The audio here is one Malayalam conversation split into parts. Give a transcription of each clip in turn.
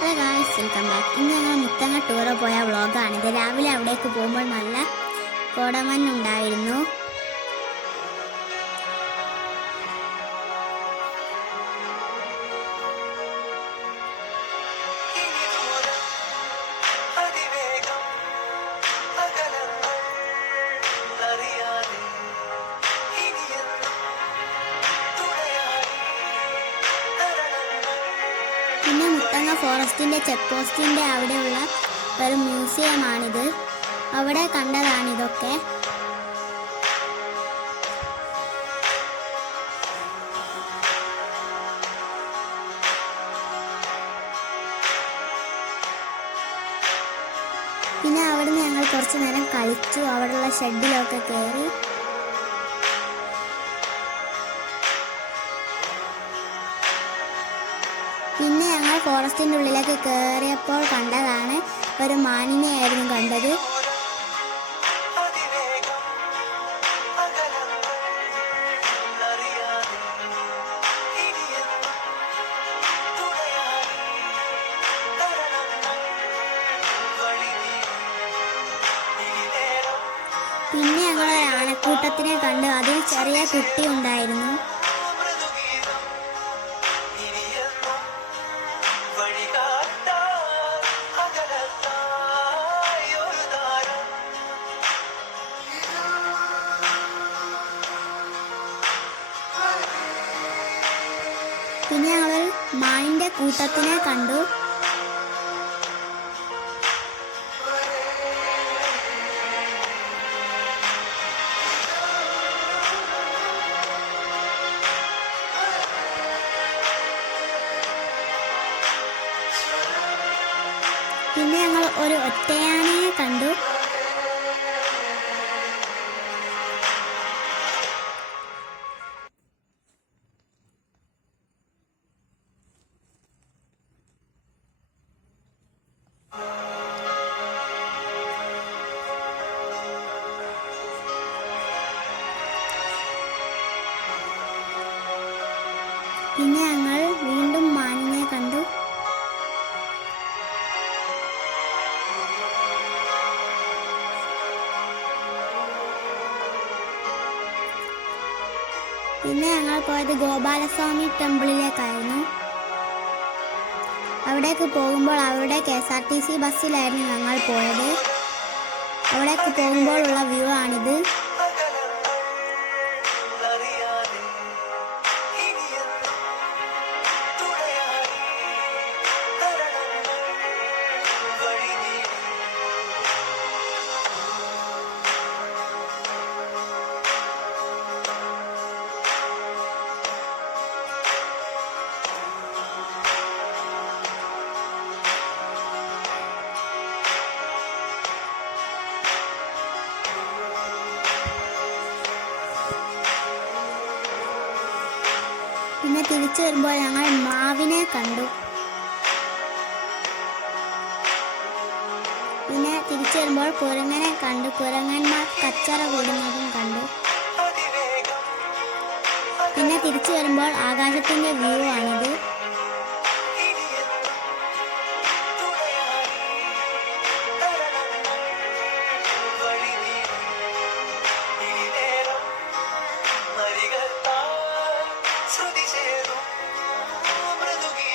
Hello guys, welcome back. ഇന്ന് ഞങ്ങൾ മുത്തങ്ങ ടൂറ് പോയ വ്ളോഗാണിത്. രാവിലെ അവിടേക്ക് പോകുമ്പോൾ നല്ല കോടമഞ്ഞുണ്ടായിരുന്നു. പിന്നെ മുത്തങ്ങ ഫോറസ്റ്റിൻ്റെ ചെക്ക് പോസ്റ്റിൻ്റെ അവിടെയുള്ള ഒരു മ്യൂസിയമാണിത്. അവിടെ കണ്ടതാണിതൊക്കെ. പിന്നെ അവിടുന്ന് ഞങ്ങൾ കുറച്ച് നേരം കളിച്ചു. അവിടെയുള്ള ഷെഡിലൊക്കെ കയറി. പിന്നെ ഞങ്ങൾ ഫോറസ്റ്റിൻ്റെ ഉള്ളിലേക്ക് കയറിയപ്പോൾ കണ്ടതാണ് ഒരു മാനിനെയായിരുന്നു കണ്ടത്. പിന്നെ ഞങ്ങൾ ഒരു ആനക്കൂട്ടത്തിനെ കണ്ടു. അതിൽ ചെറിയ കുട്ടി ഉണ്ടായിരുന്നു. പിന്നെ ഞങ്ങൾ മാനിൻ്റെ കൂട്ടത്തിനെ കണ്ടു. പിന്നെ ഞങ്ങൾ ഒരു ഒറ്റയാനയെ കണ്ടു. പിന്നെ ഞങ്ങൾ വീണ്ടും മാനിനെ കണ്ടു. പിന്നെ ഞങ്ങൾ പോയത് ഗോപാലസ്വാമി ടെമ്പിളിലേക്കായിരുന്നു. അവിടേക്ക് പോകുമ്പോൾ അവിടെ KSRTC ബസ്സിലായിരുന്നു ഞങ്ങൾ പോയത്. അവിടേക്ക് പോകുമ്പോഴുള്ള വ്യൂ ആണിത്. പിന്നെ തിരിച്ചു വരുമ്പോൾ ഞങ്ങൾ മാവിനെ കണ്ടു. പിന്നെ തിരിച്ചു വരുമ്പോൾ കുരങ്ങനെ കണ്ടു. കുരങ്ങന്മാർ കച്ചറ കൂടുന്നതും കണ്ടു. പിന്നെ തിരിച്ചു വരുമ്പോൾ ആകാശത്തിൻ്റെ വ്യൂ ആണിത്.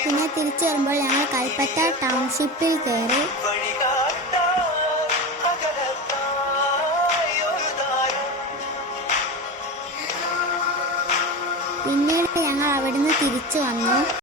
പിന്നെ തിരിച്ചു വരുമ്പോൾ ഞങ്ങൾ കൽപ്പറ്റ ടൗൺഷിപ്പിൽ കയറി. പിന്നീട് ഞങ്ങൾ അവിടുന്ന് തിരിച്ചു വന്നു.